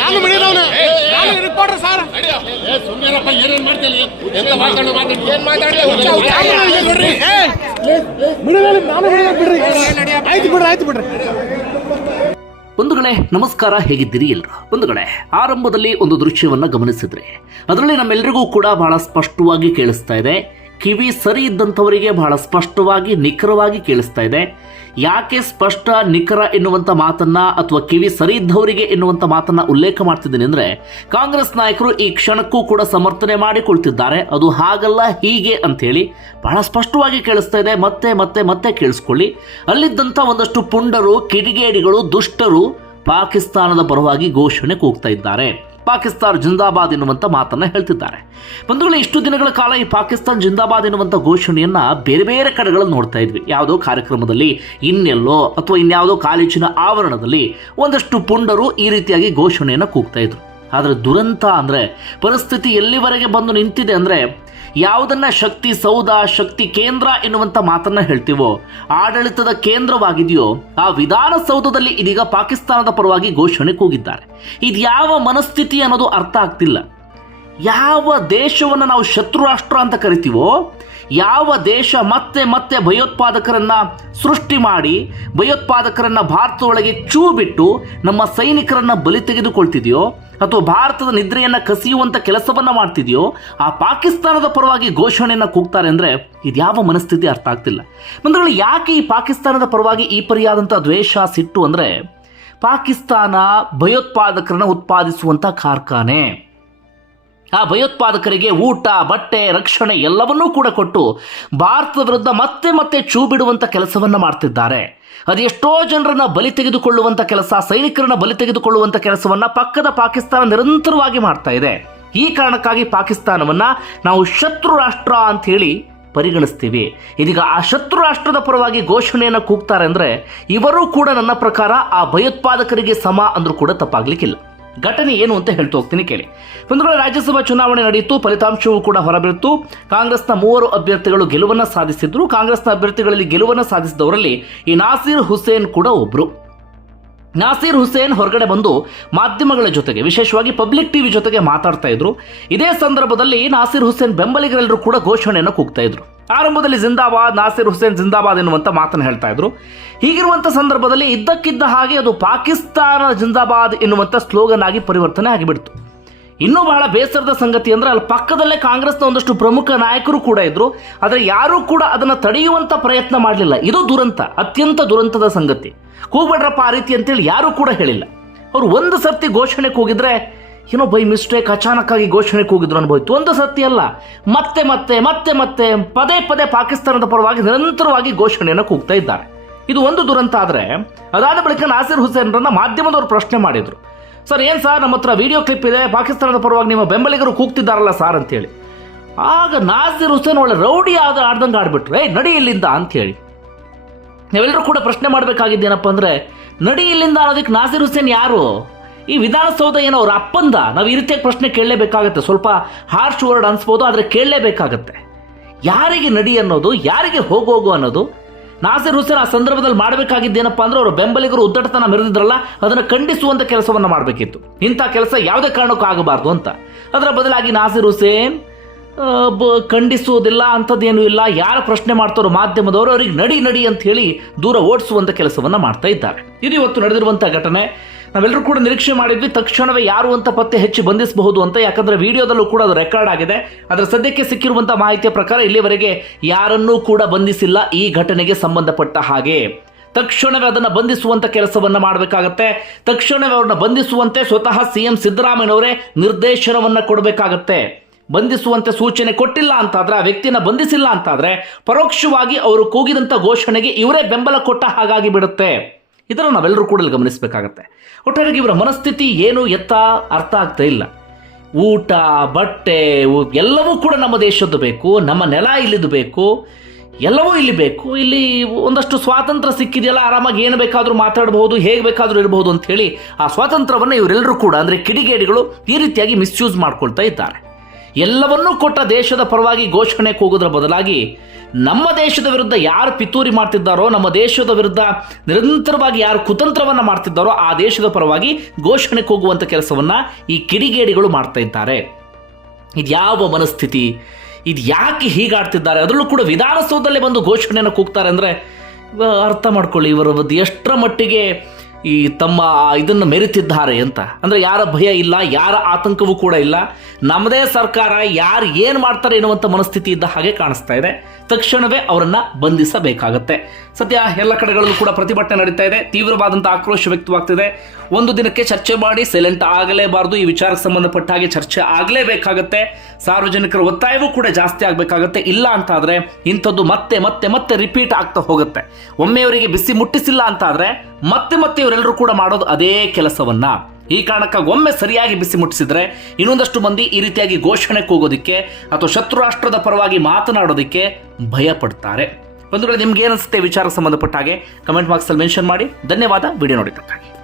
ನಾನು ಮಿಡಿದವನು. ನಾನು reporter sir. ನಮಸ್ಕಾರ ಹೇಗಿದ್ದೀರಿ ಎಲ್ಲರೂ? ಬಂಧುಗಳೇ ಆರಂಭದಲ್ಲಿ ಒಂದು ದೃಶ್ಯವನ್ನ ಗಮನಿಸಿದ್ರೆ ಅದರಲ್ಲಿ ನಮ್ಮೆಲ್ಲರಿಗೂ ಕೂಡ ಬಹಳ ಸ್ಪಷ್ಟವಾಗಿ ಕೇಳಿಸ್ತಾ ಇದೆ. ಕಿವಿ ಸರಿ ಇದ್ದಂಥವರಿಗೆ ಬಹಳ ಸ್ಪಷ್ಟವಾಗಿ, ನಿಖರವಾಗಿ ಕೇಳಿಸ್ತಾ ಇದೆ. ಯಾಕೆ ಸ್ಪಷ್ಟ, ನಿಖರ ಎನ್ನುವಂಥ ಮಾತನ್ನ ಅಥವಾ ಕಿವಿ ಸರಿ ಇದ್ದವರಿಗೆ ಎನ್ನುವಂಥ ಮಾತನ್ನ ಉಲ್ಲೇಖ ಮಾಡ್ತಿದ್ದೀನಿ ಅಂದ್ರೆ, ಕಾಂಗ್ರೆಸ್ ನಾಯಕರು ಈ ಕ್ಷಣಕ್ಕೂ ಕೂಡ ಸಮರ್ಥನೆ ಮಾಡಿಕೊಳ್ತಿದ್ದಾರೆ. ಅದು ಹಾಗಲ್ಲ, ಹೀಗೆ ಅಂಥೇಳಿ ಬಹಳ ಸ್ಪಷ್ಟವಾಗಿ ಕೇಳಿಸ್ತಾ ಇದೆ. ಮತ್ತೆ ಮತ್ತೆ ಮತ್ತೆ ಕೇಳಿಸ್ಕೊಳ್ಳಿ. ಅಲ್ಲಿದ್ದಂಥ ಒಂದಷ್ಟು ಪುಂಡರು, ಕಿಡಿಗೇಡಿಗಳು, ದುಷ್ಟರು ಪಾಕಿಸ್ತಾನದ ಪರವಾಗಿ ಘೋಷಣೆ ಕೂಗ್ತಾ ಇದ್ದಾರೆ. ಪಾಕಿಸ್ತಾನ್ ಜಿಂದಾಬಾದ್ ಎನ್ನುವಂಥ ಮಾತನ್ನು ಹೇಳ್ತಿದ್ದಾರೆ. ಬಂಧುಗಳು, ಇಷ್ಟು ದಿನಗಳ ಕಾಲ ಈ ಪಾಕಿಸ್ತಾನ್ ಜಿಂದಾಬಾದ್ ಎನ್ನುವಂಥ ಘೋಷಣೆಯನ್ನು ಬೇರೆ ಬೇರೆ ಕಡೆಗಳಲ್ಲಿ ನೋಡ್ತಾ ಇದ್ವಿ. ಯಾವುದೋ ಕಾರ್ಯಕ್ರಮದಲ್ಲಿ, ಇನ್ನೆಲ್ಲೋ ಅಥವಾ ಇನ್ಯಾವುದೋ ಕಾಲೇಜಿನ ಆವರಣದಲ್ಲಿ ಒಂದಷ್ಟು ಪುಂಡರು ಈ ರೀತಿಯಾಗಿ ಘೋಷಣೆಯನ್ನು ಕೂಗ್ತಾ ಇದ್ರು. ಆದರೆ ದುರಂತ ಅಂದರೆ, ಪರಿಸ್ಥಿತಿ ಎಲ್ಲಿವರೆಗೆ ಬಂದು ನಿಂತಿದೆ ಅಂದ್ರೆ ಯಾವುದನ್ನ ಶಕ್ತಿ ಸೌಧ, ಶಕ್ತಿ ಕೇಂದ್ರ ಎನ್ನುವಂತ ಮಾತನ್ನ ಹೇಳ್ತೀವೋ, ಆಡಳಿತದ ಕೇಂದ್ರವಾಗಿದೆಯೋ, ಆ ವಿಧಾನಸೌಧದಲ್ಲಿ ಇದೀಗ ಪಾಕಿಸ್ತಾನದ ಪರವಾಗಿ ಘೋಷಣೆ ಕೂಗಿದ್ದಾರೆ. ಇದು ಯಾವ ಮನಸ್ಥಿತಿ ಅನ್ನೋದು ಅರ್ಥ ಆಗ್ತಿಲ್ಲ. ಯಾವ ದೇಶವನ್ನು ನಾವು ಶತ್ರು ರಾಷ್ಟ್ರ ಅಂತ ಕರಿತೀವೋ, ಯಾವ ದೇಶ ಮತ್ತೆ ಮತ್ತೆ ಭಯೋತ್ಪಾದಕರನ್ನು ಸೃಷ್ಟಿ ಮಾಡಿ, ಭಯೋತ್ಪಾದಕರನ್ನು ಭಾರತದೊಳಗೆ ಚೂ ಬಿಟ್ಟು ನಮ್ಮ ಸೈನಿಕರನ್ನು ಬಲಿ ತೆಗೆದುಕೊಳ್ತಿದೆಯೋ, ಅಥವಾ ಭಾರತದ ನಿದ್ರೆಯನ್ನು ಕಸಿಯುವಂಥ ಕೆಲಸವನ್ನು ಮಾಡ್ತಿದೆಯೋ, ಆ ಪಾಕಿಸ್ತಾನದ ಪರವಾಗಿ ಘೋಷಣೆಯನ್ನು ಕೂಗ್ತಾರೆ ಅಂದ್ರೆ ಇದ್ಯಾವ ಮನಸ್ಥಿತಿ ಅರ್ಥ ಆಗ್ತಿಲ್ಲ. ಬಂಧುಗಳು, ಯಾಕೆ ಈ ಪಾಕಿಸ್ತಾನದ ಪರವಾಗಿ ಈ ಪರಿಯಾದಂಥ ದ್ವೇಷ ಸಿಟ್ಟು ಅಂದರೆ ಪಾಕಿಸ್ತಾನ ಭಯೋತ್ಪಾದಕರನ್ನು ಉತ್ಪಾದಿಸುವಂಥ ಕಾರ್ಖಾನೆ? ಆ ಭಯೋತ್ಪಾದಕರಿಗೆ ಊಟ, ಬಟ್ಟೆ, ರಕ್ಷಣೆ ಎಲ್ಲವನ್ನೂ ಕೂಡ ಕೊಟ್ಟು ಭಾರತದ ವಿರುದ್ಧ ಮತ್ತೆ ಮತ್ತೆ ಚೂ ಬಿಡುವಂಥ ಕೆಲಸವನ್ನು ಮಾಡ್ತಿದ್ದಾರೆ. ಅದೆಷ್ಟೋ ಜನರನ್ನ ಬಲಿ ತೆಗೆದುಕೊಳ್ಳುವಂಥ ಕೆಲಸ, ಸೈನಿಕರನ್ನ ಬಲಿ ತೆಗೆದುಕೊಳ್ಳುವಂಥ ಕೆಲಸವನ್ನ ಪಕ್ಕದ ಪಾಕಿಸ್ತಾನ ನಿರಂತರವಾಗಿ ಮಾಡ್ತಾ ಇದೆ. ಈ ಕಾರಣಕ್ಕಾಗಿ ಪಾಕಿಸ್ತಾನವನ್ನ ನಾವು ಶತ್ರು ರಾಷ್ಟ್ರ ಅಂತ ಹೇಳಿ ಪರಿಗಣಿಸ್ತೀವಿ. ಇದೀಗ ಆ ಶತ್ರು ರಾಷ್ಟ್ರದ ಪರವಾಗಿ ಘೋಷಣೆಯನ್ನು ಕೂಗ್ತಾರೆ ಅಂದರೆ ಇವರು ಕೂಡ ನನ್ನ ಪ್ರಕಾರ ಆ ಭಯೋತ್ಪಾದಕರಿಗೆ ಸಮ ಅಂದರೂ ಕೂಡ ತಪ್ಪಾಗ್ಲಿಕ್ಕಿಲ್ಲ. ಘಟನೆ ಏನು ಅಂತ ಹೇಳ್ತಾ ಹೋಗ್ತೀನಿ ಕೇಳಿ. ಒಂದು ವೇಳೆ ರಾಜ್ಯಸಭಾ ಚುನಾವಣೆ ನಡೆಯಿತು, ಫಲಿತಾಂಶವೂ ಕೂಡ ಹೊರಬೀಳ್ತು. ಕಾಂಗ್ರೆಸ್ನ ಮೂವರು ಅಭ್ಯರ್ಥಿಗಳು ಗೆಲುವನ್ನ ಸಾಧಿಸಿದ್ರು. ಕಾಂಗ್ರೆಸ್ನ ಅಭ್ಯರ್ಥಿಗಳಲ್ಲಿ ಗೆಲುವನ್ನ ಸಾಧಿಸಿದವರಲ್ಲಿ ಈ ನಾಸೀರ್ ಹುಸೇನ್ ಕೂಡ ಒಬ್ರು. ನಾಸೀರ್ ಹುಸೇನ್ ಹೊರಗಡೆ ಬಂದು ಮಾಧ್ಯಮಗಳ ಜೊತೆಗೆ, ವಿಶೇಷವಾಗಿ ಪಬ್ಲಿಕ್ ಟಿವಿ ಜೊತೆಗೆ ಮಾತಾಡ್ತಾ ಇದ್ರು. ಇದೇ ಸಂದರ್ಭದಲ್ಲಿ ನಾಸೀರ್ ಹುಸೇನ್ ಬೆಂಬಲಿಗರೆಲ್ಲರೂ ಕೂಡ ಘೋಷಣೆಯನ್ನು ಕೂಗ್ತಾ ಇದ್ರು. ಆರಂಭದಲ್ಲಿ ಜಿಂದಾಬಾದ್, ನಾಸಿರ್ ಹುಸೇನ್ ಜಿಂದಾಬಾದ್ ಎನ್ನುವಂಥ ಮಾತನ್ನು ಹೇಳ್ತಾ ಇದ್ರು. ಹೀಗಿರುವಂತ ಸಂದರ್ಭದಲ್ಲಿ ಇದ್ದಕ್ಕಿದ್ದ ಹಾಗೆ ಅದು ಪಾಕಿಸ್ತಾನ ಜಿಂದಾಬಾದ್ ಎನ್ನುವಂಥ ಸ್ಲೋಗನ್ ಆಗಿ ಪರಿವರ್ತನೆ ಆಗಿಬಿಡ್ತು. ಇನ್ನೂ ಬಹಳ ಬೇಸರದ ಸಂಗತಿ ಅಂದ್ರೆ ಅಲ್ಲಿ ಪಕ್ಕದಲ್ಲೇ ಕಾಂಗ್ರೆಸ್ನ ಒಂದಷ್ಟು ಪ್ರಮುಖ ನಾಯಕರು ಕೂಡ ಇದ್ರು. ಆದರೆ ಯಾರೂ ಕೂಡ ಅದನ್ನು ತಡೆಯುವಂತ ಪ್ರಯತ್ನ ಮಾಡಲಿಲ್ಲ. ಇದು ದುರಂತ, ಅತ್ಯಂತ ದುರಂತದ ಸಂಗತಿ. ಕೂಬಡ್ರಪ್ಪ ಆ ರೀತಿ ಅಂತೇಳಿ ಯಾರೂ ಕೂಡ ಹೇಳಿಲ್ಲ. ಅವರು ಒಂದು ಸರ್ತಿ ಘೋಷಣೆಗೆ ಕೂಗಿದ್ರೆ ಏನೋ ಬೈ ಮಿಸ್ಟೇಕ್ ಅಚಾನಕ್ ಆಗಿ ಘೋಷಣೆ ಕೂಗಿದ್ರು ಅನ್ಬೋಯ್ತು ಒಂದು ಸತ್ಯ ಅಲ್ಲ. ಮತ್ತೆ ಮತ್ತೆ ಮತ್ತೆ ಮತ್ತೆ, ಪದೇ ಪದೇ ಪಾಕಿಸ್ತಾನದ ಪರವಾಗಿ ನಿರಂತರವಾಗಿ ಘೋಷಣೆಯನ್ನು ಕೂಗ್ತಾ ಇದ್ದಾರೆ. ಇದು ಒಂದು ದುರಂತ ಆದರೆ, ಅದಾದ ಬಳಿಕ ನಾಸಿರ್ ಹುಸೇನ್ರನ್ನ ಮಾಧ್ಯಮದವರು ಪ್ರಶ್ನೆ ಮಾಡಿದರು. ಸರ್, ಏನು ಸರ್, ನಮ್ಮ ಹತ್ರ ವಿಡಿಯೋ ಕ್ಲಿಪ್ ಇದೆ, ಪಾಕಿಸ್ತಾನದ ಪರವಾಗಿ ನಿಮ್ಮ ಬೆಂಬಲಿಗರು ಕೂಗ್ತಿದ್ದಾರಲ್ಲ ಸರ್ ಅಂತೇಳಿ. ಆಗ ನಾಸಿರ್ ಹುಸೇನ್ ಒಳ್ಳೆ ರೌಡಿ ಆದ ಆಡ್ದಂಗೆ ಆಡ್ಬಿಟ್ರು. ಏ ನಡಿ ಇಲ್ಲಿಂದ ಅಂತೇಳಿ. ನಾವೆಲ್ಲರೂ ಕೂಡ ಪ್ರಶ್ನೆ ಮಾಡಬೇಕಾಗಿದ್ದೇನಪ್ಪ ಅಂದರೆ, ನಡಿ ಇಲ್ಲಿಂದ ಅನ್ನೋದಕ್ಕೆ ನಾಸಿರ್ ಹುಸೇನ್ ಯಾರು? ಈ ವಿಧಾನಸೌಧ ಏನೋ ಅವ್ರ ಅಪ್ಪಂದ, ನಾವು ಈ ರೀತಿಯಾಗಿ ಪ್ರಶ್ನೆ ಕೇಳಲೇಬೇಕಾಗತ್ತೆ. ಸ್ವಲ್ಪ ಹಾರ್ಶ್ ವರ್ಡ್ ಅನ್ಸ್ಬೋದು, ಆದರೆ ಕೇಳಲೇಬೇಕಾಗತ್ತೆ. ಯಾರಿಗೆ ನಡಿ ಅನ್ನೋದು, ಯಾರಿಗೆ ಹೋಗೋಗು ಅನ್ನೋದು, ನಾಸಿರ್ ಹುಸೇನ್ ಆ ಸಂದರ್ಭದಲ್ಲಿ ಮಾಡಬೇಕಾಗಿದ್ದೇನಪ್ಪ ಅಂದ್ರೆ ಅವರು ಬೆಂಬಲಿಗರು ಉದ್ದಟತನ ಮೆರೆದಿದ್ರಲ್ಲ, ಅದನ್ನು ಖಂಡಿಸುವಂತ ಕೆಲಸವನ್ನು ಮಾಡಬೇಕಿತ್ತು. ಇಂಥ ಕೆಲಸ ಯಾವುದೇ ಕಾರಣಕ್ಕೂ ಆಗಬಾರ್ದು ಅಂತ. ಅದರ ಬದಲಾಗಿ ನಾಸಿರ್ ಹುಸೇನ್ ಖಂಡಿಸುವುದಿಲ್ಲ, ಅಂಥದ್ದೇನೂ ಇಲ್ಲ. ಯಾರು ಪ್ರಶ್ನೆ ಮಾಡ್ತಾರೋ ಮಾಧ್ಯಮದವರು ಅವರಿಗೆ ನಡಿ ನಡಿ ಅಂತ ಹೇಳಿ ದೂರ ಓಡಿಸುವಂಥ ಕೆಲಸವನ್ನು ಮಾಡ್ತಾ ಇದ್ದಾರೆ. ಇದು ಇವತ್ತು ನಡೆದಿರುವಂಥ ಘಟನೆ. ನಾವೆಲ್ಲರೂ ಕೂಡ ನಿರೀಕ್ಷೆ ಮಾಡಿದ್ವಿ, ತಕ್ಷಣವೇ ಯಾರು ಅಂತ ಪತ್ತೆ ಹೆಚ್ಚಿ ಬಂಧಿಸಬಹುದು ಅಂತ. ಯಾಕಂದ್ರೆ ವಿಡಿಯೋದಲ್ಲೂ ಕೂಡ ಅದು ರೆಕಾರ್ಡ್ ಆಗಿದೆ. ಅದರ ಸದ್ಯಕ್ಕೆ ಸಿಕ್ಕಿರುವಂತಹ ಮಾಹಿತಿಯ ಪ್ರಕಾರ ಇಲ್ಲಿವರೆಗೆ ಯಾರನ್ನೂ ಕೂಡ ಬಂಧಿಸಿಲ್ಲ ಈ ಘಟನೆಗೆ ಸಂಬಂಧಪಟ್ಟ ಹಾಗೆ. ತಕ್ಷಣವೇ ಅದನ್ನು ಬಂಧಿಸುವಂತ ಕೆಲಸವನ್ನ ಮಾಡಬೇಕಾಗತ್ತೆ. ತಕ್ಷಣವೇ ಅವ್ರನ್ನ ಬಂಧಿಸುವಂತೆ ಸ್ವತಃ ಸಿಎಂ ಸಿದ್ದರಾಮಯ್ಯನವರೇ ನಿರ್ದೇಶನವನ್ನ ಕೊಡಬೇಕಾಗತ್ತೆ. ಬಂಧಿಸುವಂತೆ ಸೂಚನೆ ಕೊಟ್ಟಿಲ್ಲ ಅಂತಾದರೆ, ಆ ವ್ಯಕ್ತಿನ ಬಂಧಿಸಿಲ್ಲ ಅಂತಾದರೆ, ಪರೋಕ್ಷವಾಗಿ ಅವರು ಕೂಗಿದಂತ ಘೋಷಣೆಗೆ ಇವರೇ ಬೆಂಬಲ ಕೊಟ್ಟ ಹಾಗಾಗಿ ಬಿಡುತ್ತೆ. ಇದನ್ನು ನಾವೆಲ್ಲರೂ ಕೂಡ ಇಲ್ಲಿ ಗಮನಿಸಬೇಕಾಗತ್ತೆ. ಒಟ್ಟಾರೆಯಾಗಿ ಇವರ ಮನಸ್ಥಿತಿ ಏನು ಎತ್ತ ಅರ್ಥ ಆಗ್ತಾ ಇಲ್ಲ. ಊಟ, ಬಟ್ಟೆ ಎಲ್ಲವೂ ಕೂಡ ನಮ್ಮ ದೇಶದ್ದು ಬೇಕು, ನಮ್ಮ ನೆಲ ಇಲ್ಲಿದ್ದು ಬೇಕು, ಎಲ್ಲವೂ ಇಲ್ಲಿ ಬೇಕು. ಇಲ್ಲಿ ಒಂದಷ್ಟು ಸ್ವಾತಂತ್ರ್ಯ ಸಿಕ್ಕಿದೆಯಲ್ಲ, ಆರಾಮಾಗಿ ಏನು ಬೇಕಾದರೂ ಮಾತಾಡಬಹುದು, ಹೇಗೆ ಬೇಕಾದರೂ ಇರಬಹುದು ಅಂತ ಹೇಳಿ ಆ ಸ್ವಾತಂತ್ರ್ಯವನ್ನು ಇವರೆಲ್ಲರೂ ಕೂಡ, ಅಂದರೆ ಕಿಡಿಗೇಡಿಗಳು ಈ ರೀತಿಯಾಗಿ ಮಿಸ್ಯೂಸ್ ಮಾಡ್ಕೊಳ್ತಾ ಇದ್ದಾರೆ. ಎಲ್ಲವನ್ನೂ ಕೊಟ್ಟ ದೇಶದ ಪರವಾಗಿ ಘೋಷಣೆ ಕೂಗೋದ್ರ ಬದಲಾಗಿ ನಮ್ಮ ದೇಶದ ವಿರುದ್ಧ ಯಾರು ಪಿತೂರಿ ಮಾಡ್ತಿದ್ದಾರೋ, ನಮ್ಮ ದೇಶದ ವಿರುದ್ಧ ನಿರಂತರವಾಗಿ ಯಾರು ಕುತಂತ್ರವನ್ನು ಮಾಡ್ತಿದ್ದಾರೋ, ಆ ದೇಶದ ಪರವಾಗಿ ಘೋಷಣೆ ಕೂಗುವಂಥ ಕೆಲಸವನ್ನು ಈ ಕಿಡಿಗೇಡಿಗಳು ಮಾಡ್ತಾ ಇದ್ದಾರೆ. ಇದು ಯಾವ ಮನಸ್ಥಿತಿ? ಇದು ಯಾಕೆ ಹೀಗಾಡ್ತಿದ್ದಾರೆ? ಅದರಲ್ಲೂ ಕೂಡ ವಿಧಾನಸೌಧದಲ್ಲೇ ಬಂದು ಘೋಷಣೆಯನ್ನು ಕೂಗ್ತಾರೆ ಅಂದರೆ ಅರ್ಥ ಮಾಡ್ಕೊಳ್ಳಿ, ಇವರ ಬದ್ದು ಎಷ್ಟರ ಮಟ್ಟಿಗೆ ಈ ತಮ್ಮ ಇದನ್ನು ಮೆರೆತಿದ್ದಾರೆ ಅಂತ. ಅಂದರೆ ಯಾರ ಭಯ ಇಲ್ಲ, ಯಾರ ಆತಂಕವೂ ಕೂಡ ಇಲ್ಲ. ನಮ್ಮದೇ ಸರ್ಕಾರ, ಯಾರು ಏನು ಮಾಡ್ತಾರೆ ಎನ್ನುವಂಥ ಮನಸ್ಥಿತಿ ಇದ್ದ ಹಾಗೆ ಕಾಣಿಸ್ತಾ ಇದೆ. ತಕ್ಷಣವೇ ಅವರನ್ನು ಬಂಧಿಸಬೇಕಾಗತ್ತೆ. ಸದ್ಯ ಎಲ್ಲ ಕಡೆಗಳಲ್ಲೂ ಕೂಡ ಪ್ರತಿಭಟನೆ ನಡೀತಾ ಇದೆ. ತೀವ್ರವಾದಂಥ ಆಕ್ರೋಶ ವ್ಯಕ್ತವಾಗ್ತಿದೆ. ಒಂದು ದಿನಕ್ಕೆ ಚರ್ಚೆ ಮಾಡಿ ಸೈಲೆಂಟ್ ಆಗಲೇಬಾರದು. ಈ ವಿಚಾರಕ್ಕೆ ಸಂಬಂಧಪಟ್ಟ ಹಾಗೆ ಚರ್ಚೆ ಆಗಲೇಬೇಕಾಗತ್ತೆ. ಸಾರ್ವಜನಿಕರ ಒತ್ತಾಯವೂ ಕೂಡ ಜಾಸ್ತಿ ಆಗಬೇಕಾಗತ್ತೆ. ಇಲ್ಲ ಅಂತ ಆದ್ರೆ ಇಂಥದ್ದು ಮತ್ತೆ ಮತ್ತೆ ಮತ್ತೆ ರಿಪೀಟ್ ಆಗ್ತಾ ಹೋಗುತ್ತೆ. ಒಮ್ಮೆ ಅವರಿಗೆ ಬಿಸಿ ಮುಟ್ಟಿಸಿಲ್ಲ ಅಂತ ಆದ್ರೆ ಮತ್ತೆ ಮತ್ತೆ ಇವರೆಲ್ಲರೂ ಕೂಡ ಮಾಡೋದು ಅದೇ ಕೆಲಸವನ್ನ. ಈ ಕಾರಣಕ್ಕಾಗಿ ಒಮ್ಮೆ ಸರಿಯಾಗಿ ಬಿಸಿ ಮುಟ್ಟಿಸಿದ್ರೆ ಇನ್ನೊಂದಷ್ಟು ಮಂದಿ ಈ ರೀತಿಯಾಗಿ ಘೋಷಣೆ ಕೂಗೋದಿಕ್ಕೆ ಅಥವಾ ಶತ್ರು ರಾಷ್ಟ್ರದ ಪರವಾಗಿ ಮಾತನಾಡೋದಕ್ಕೆ ಭಯ ಪಡ್ತಾರೆ ವೇಳೆ ನಿಮ್ಗೆ ಏನಿಸುತ್ತೆ ವಿಚಾರ ಸಂಬಂಧಪಟ್ಟ ಹಾಗೆ ಕಮೆಂಟ್ ಬಾಕ್ಸಲ್ಲಿ ಮೆನ್ಷನ್ ಮಾಡಿ. ಧನ್ಯವಾದ ವಿಡಿಯೋ ನೋಡಿದ್ದಕ್ಕಾಗಿ.